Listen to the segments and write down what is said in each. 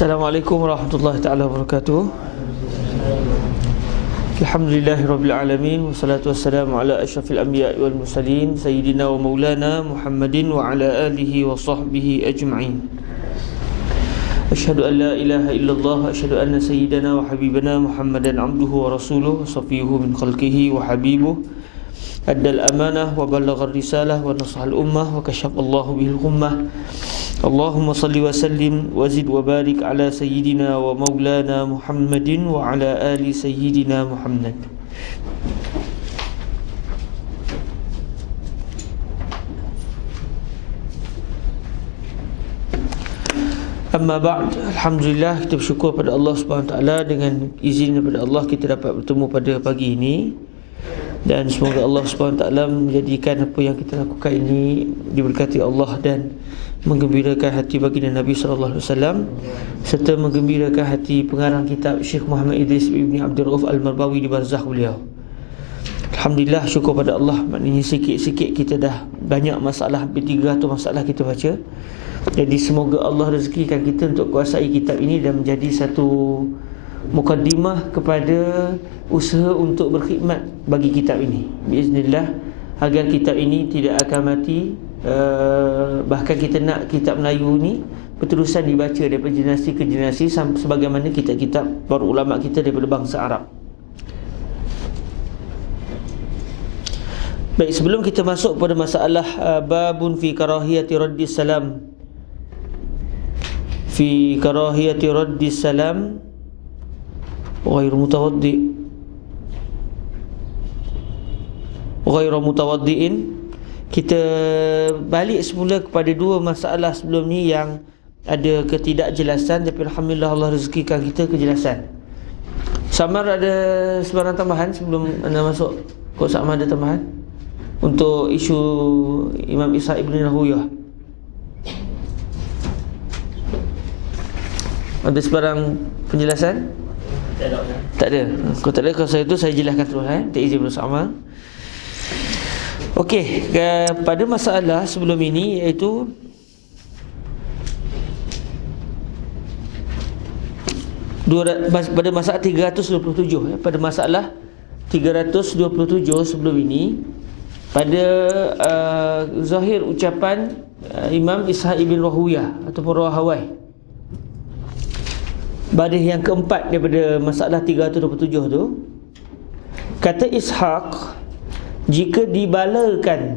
Assalamualaikum warahmatullahi taala wabarakatuh. Alhamdulillahirabbil alamin wassalatu wassalamu ala asyrafil anbiya'i wal mursalin sayyidina wa maulana Muhammadin wa ala alihi wa sahbihi ajma'in. Asyhadu an la ilaha illallah wa asyhadu anna sayyidana wa habibana Muhammadan abduhu wa rasuluhu safiyuhu min khalqihi wa habibuhu addal amanah wa ballaghar risalah wa nasahal ummah wa kasyafallahu bihil ghummah. Allahumma salli wa sallim wa zid wa barik ala sayyidina wa maulana Muhammadin wa ala ali sayyidina Muhammad. Amma ba'd, alhamdulillah, kita bersyukur pada Allah SWT dengan izin daripada Allah kita dapat bertemu pada pagi ini. Dan semoga Allah SWT menjadikan apa yang kita lakukan ini diberkati Allah dan menggembirakan hati baginda Nabi SAW, serta menggembirakan hati pengarang kitab Syekh Muhammad Idris bin Abdul Rauf Al-Marbawi di barzakh beliau. Alhamdulillah, syukur pada Allah, maknanya sikit-sikit kita dah banyak masalah, hampir 300 masalah kita baca. Jadi semoga Allah rezekikan kita untuk kuasai kitab ini dan menjadi satu mukaddimah kepada usaha untuk berkhidmat bagi kitab ini, biiznillah, agar kitab ini tidak akan mati. Bahkan kita nak kitab Melayu ni berterusan dibaca daripada generasi ke generasi, sebagaimana kitab-kitab para ulama kita daripada bangsa Arab. Baik, sebelum kita masuk pada masalah babun fi karahiyati raddis salam, fi karahiyati raddis salam ghairu mutawaddi'in, kita balik semula kepada dua masalah sebelum ni yang ada ketidakjelasan, tapi alhamdulillah Allah rezekikan kita kejelasan. Samar ada sebarang tambahan sebelum anda masuk? Kok Samar ada tambahan untuk isu Imam Ishaq ibn Rahuyah? Ada sebarang penjelasan? Tak ada. Kalau tak ada, kalau saya tu saya jelaskan terus, tak izin bersama. Okey, pada masalah sebelum ini, iaitu pada masalah 327, pada masalah 327 sebelum ini, pada zahir ucapan Imam Ishaq ibn Rahuyah ataupun Rahawai, baris yang keempat daripada masalah 327 tu, kata Ishaq, jika dibalakan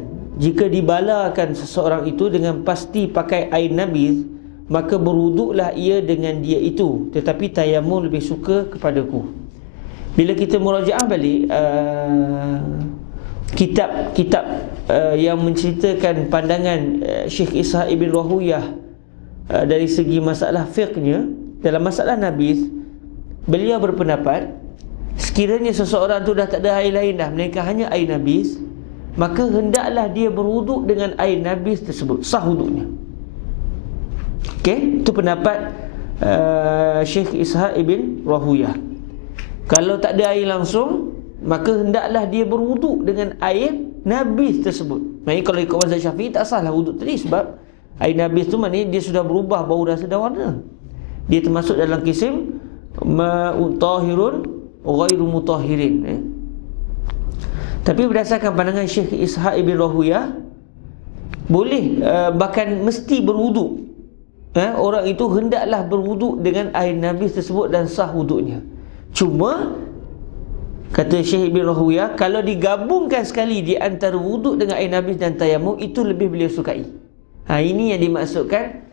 seseorang itu dengan pasti pakai air nabiz, maka berwuduklah ia dengan dia itu, tetapi tayamum lebih suka kepadaku. Bila kita murajaah balik kitab-kitab yang menceritakan pandangan Syekh Ishaq ibn Rahuyah dari segi masalah fiqhnya dalam masalah nabiz, beliau berpendapat sekiranya seseorang tu dah tak ada air lain dah, melainkan hanya air nabiz, maka hendaklah dia berwuduk dengan air nabiz tersebut, sah wuduknya. Okey, itu pendapat Syekh Ishaq ibn Rahuyah. Kalau tak ada air langsung, maka hendaklah dia berwuduk dengan air nabiz tersebut. Maksudnya kalau ikut mazhab Syafi'i tak sahlah wuduk tadi, sebab air nabiz tu maknanya dia sudah berubah bau rasa dan warna. Dia termasuk dalam kisim mutahhirun ghairu mutahhirin. Tapi berdasarkan pandangan Syekh Ishaq ibn Rahuyah, boleh, bahkan mesti berwuduk. Orang itu hendaklah berwuduk dengan air nabiz tersebut dan sah wuduknya. Cuma kata Syekh ibn Rahuyah, kalau digabungkan sekali di antara wuduk dengan air nabiz dan tayamum, itu lebih beliau sukai. Ini yang dimaksudkan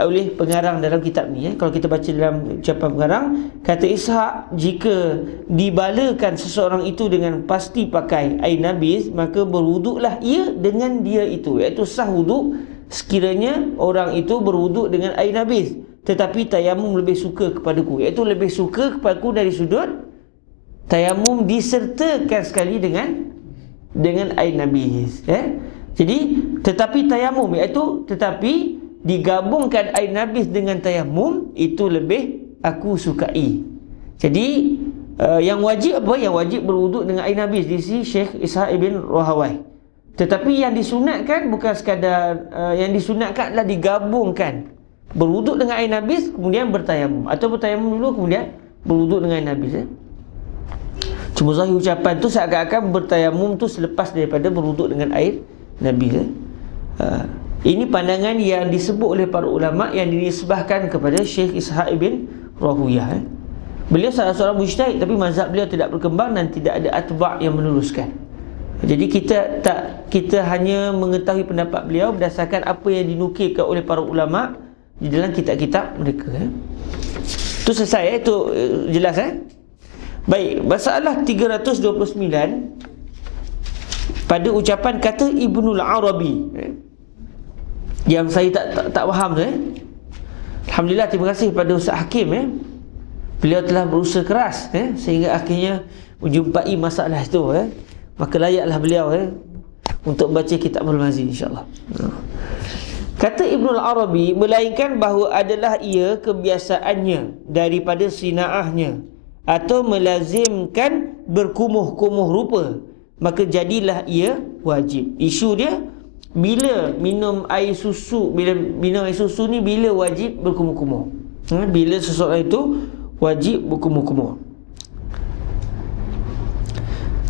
oleh pengarang dalam kitab ni. Kalau kita baca dalam ucapan pengarang, kata Ishaq, jika dibalakan seseorang itu dengan pasti pakai air nabiz, maka berwuduklah ia dengan dia itu, iaitu sah wuduk sekiranya orang itu berwuduk dengan air nabiz, tetapi tayamum lebih suka kepadaku, iaitu lebih suka kepadaku dari sudut tayamum disertakan sekali dengan air nabiz. Jadi tetapi tayamum, iaitu tetapi digabungkan air nabiz dengan tayamum, itu lebih aku sukai. Jadi yang wajib apa? Yang wajib berwuduk dengan air nabiz di sisi Syekh Ishaq ibn Rahawai. Tetapi yang disunatkan bukan sekadar yang disunatkan adalah digabungkan berwuduk dengan air nabis kemudian bertayamum, atau bertayamum dulu kemudian berwuduk dengan air nabis. Cuma zahir ucapan tu seakan-akan bertayamum tu selepas daripada berwuduk dengan air nabis. Ini pandangan yang disebut oleh para ulama yang dinisbahkan kepada Syekh Ishaq ibn Rahuyah. Beliau salah seorang mujtahid, tapi mazhab beliau tidak berkembang dan tidak ada atba' yang meneruskan. Jadi kita hanya mengetahui pendapat beliau berdasarkan apa yang dinukilkan oleh para ulama di dalam kitab-kitab mereka. Itu selesai, itu jelas. Baik, masalah 329 pada ucapan kata Ibnul Arabi yang saya tak faham tu. Alhamdulillah, terima kasih pada Ustaz Hakim. Beliau telah berusaha keras sehingga akhirnya menjumpai masalah itu. Maka layaklah beliau untuk baca kitab Al-Mazi, insya-Allah. Kata Ibnul Arabi, melainkan bahawa adalah ia kebiasaannya daripada sinaahnya, atau melazimkan berkumuh-kumuh rupa, maka jadilah ia wajib. Isu dia, bila minum air susu, bila minum air susu ni bila wajib berkumuh-kumuh. Bila seseorang itu wajib berkumuh-kumuh.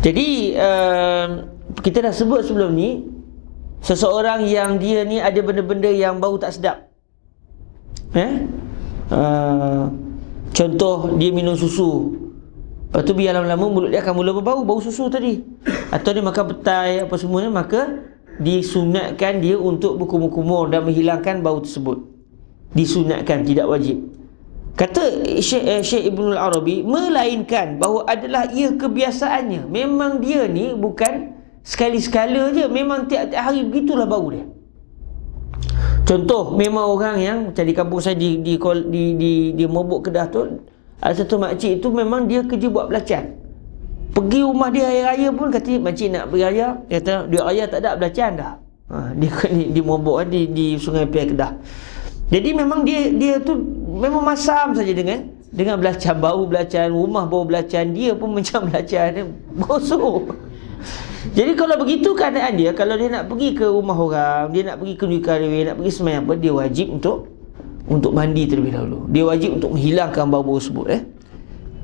Jadi kita dah sebut sebelum ni, seseorang yang dia ni ada benda-benda yang bau tak sedap. Contoh, dia minum susu, lepas tu biar lama-lama mulut dia akan mula berbau, bau susu tadi. Atau dia makan petai apa semuanya, maka disunatkan dia untuk berkumur-kumur dan menghilangkan bau tersebut. Disunatkan, tidak wajib. Kata Syekh Ibnul Arabi, melainkan bahawa adalah ia kebiasaannya. Memang dia ni bukan sekali-sekala je, memang tiap-tiap hari begitulah bau dia. Contoh, memang orang yang macam di kampung saya di Mobok Kedah tu, ada satu makcik tu memang dia kerja buat belacan. Pergi rumah dia hari raya pun kata, makcik nak pergi raya, dia kata dia raya tak ada belacan dah. Di Mobok di Sungai Piai Kedah. Jadi memang dia tu memang masam saja dengan belacan, bau belacan, rumah bau belacan, dia pun macam belacan, bosok. Jadi kalau begitu keadaan dia, kalau dia nak pergi ke rumah orang, dia nak pergi ke Nukarawi, nak pergi sembahyang apa, dia wajib untuk mandi terlebih dahulu. Dia wajib untuk menghilangkan bau-bau tersebut.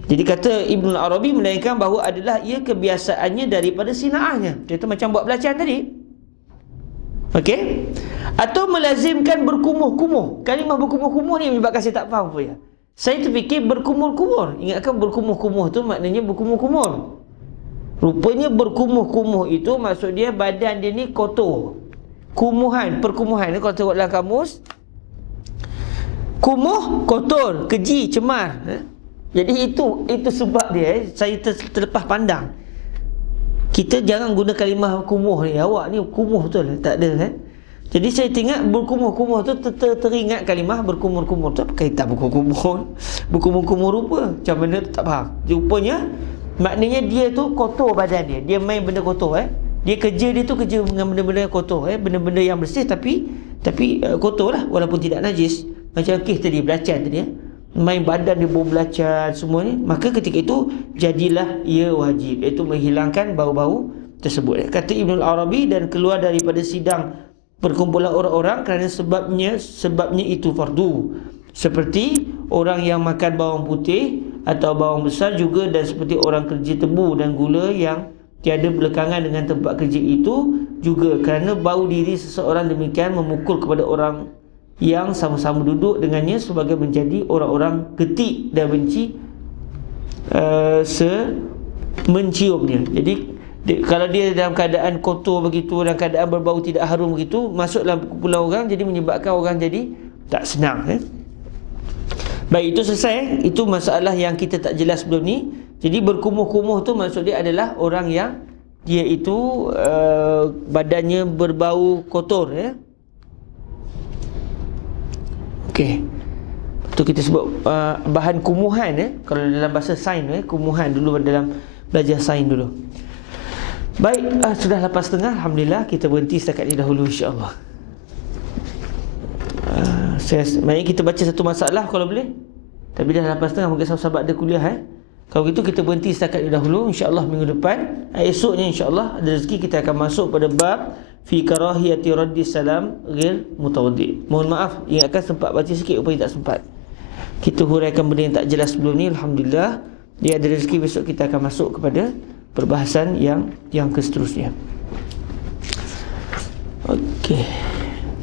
Jadi kata Ibnul Arabi, melainkan bahawa adalah ia kebiasaannya daripada sinaahnya. Dia tu macam buat belacan tadi. Okey? Atau melazimkan berkumuh-kumuh. Kalimah berkumuh-kumuh ni menyebabkan saya tak faham apa ya. Saya terfikir berkumur-kumur. Ingatkan berkumuh-kumuh tu maknanya berkumur-kumur. Rupanya berkumuh-kumuh itu maksud dia badan dia ni kotor. Kumuhan, perkumuhan ni kalau tengok dalam kamus, kumuh, kotor, keji, cemar. Jadi itu sebab dia saya terlepas pandang. Kita jangan guna kalimah kumuh ni. Awak ni kumuh betul tak ada Jadi saya tengok berkumuh-kumuh tu teringat kalimah berkumur-kumur tu. Apa kaitan berkumur-kumur? Berkumur-kumur rupa macam mana tu tak faham. Rupanya maknanya dia tu kotor badan dia. Dia main benda kotor Dia kerja dia tu kerja dengan benda-benda yang kotor benda-benda yang bersih tapi kotor lah walaupun tidak najis. Macam kes tadi, belacan tadi main badan dia bau belacan semua ni, maka ketika itu jadilah ia wajib, iaitu menghilangkan bau-bau tersebut. Kata Ibnul Arabi, dan keluar daripada sidang perkumpulan orang-orang kerana sebabnya itu fardu, seperti orang yang makan bawang putih atau bawang besar juga, dan seperti orang kerja tebu dan gula yang tiada belekangan dengan tempat kerja itu juga, kerana bau diri seseorang demikian memukul kepada orang yang sama-sama duduk dengannya sebagai menjadi orang-orang ketik dan benci menciumnya. Jadi kalau dia dalam keadaan kotor begitu, dalam keadaan berbau tidak harum begitu, masuk dalam kumpulan orang, jadi menyebabkan orang jadi tak senang. Baik, itu selesai. Itu masalah yang kita tak jelas sebelum ni. Jadi berkumuh-kumuh tu maksud dia adalah orang yang dia itu badannya berbau kotor Okey. Tu kita sebut bahan kumuhan kalau dalam bahasa sains kumuhan dulu dalam belajar sains dulu. Baik, sudah 8.30, alhamdulillah, kita berhenti setakat ini dahulu insya-Allah. Mari kita baca satu masalah kalau boleh. Tapi dah 8.30, mungkin sahabat ada kuliah Kalau begitu kita berhenti setakat ini dahulu, insya-Allah minggu depan, esoknya insya-Allah ada rezeki kita akan masuk pada bab fi karahiyati raddi salam ghair mutawaddi. Mohon maaf, ingatkan sempat baca sikit rupanya tak sempat. Kita huraikan benda yang tak jelas sebelum ni. Alhamdulillah, dia ada rezeki, besok kita akan masuk kepada perbahasan yang seterusnya. Okey.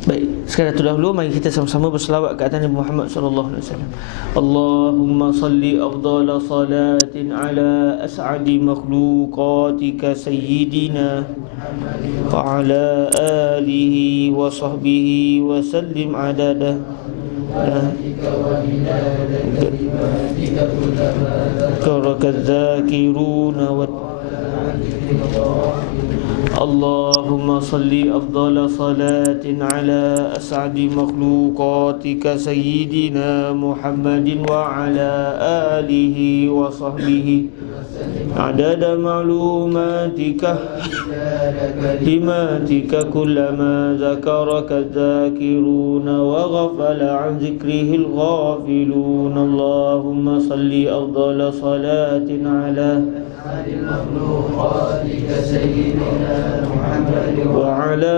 Baik, sekarang tu dahulu mari kita sama-sama berselawat ke atas Nabi Muhammad sallallahu alaihi wasallam. Allahumma salli afdhala salatin ala as'adi makhluqatika sayyidina wa ala alihi wa sahbihi wa sallim adada karakadzakiruna wa Allahumma salli afdhala salatin ala as'adi makhluqatika sayyidina Muhammadin wa ala alihi wa sahbihi adada ma'lumatika limatika kullama zakaraka dzakiruna wa ghafala an zikrihil ghafilun. Allahumma salli afdhala salatin ala وعلى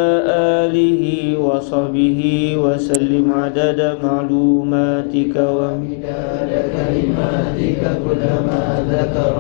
آله وصحبه وسلم عدد معلوماتك ومداد كلماتك كلما ذكر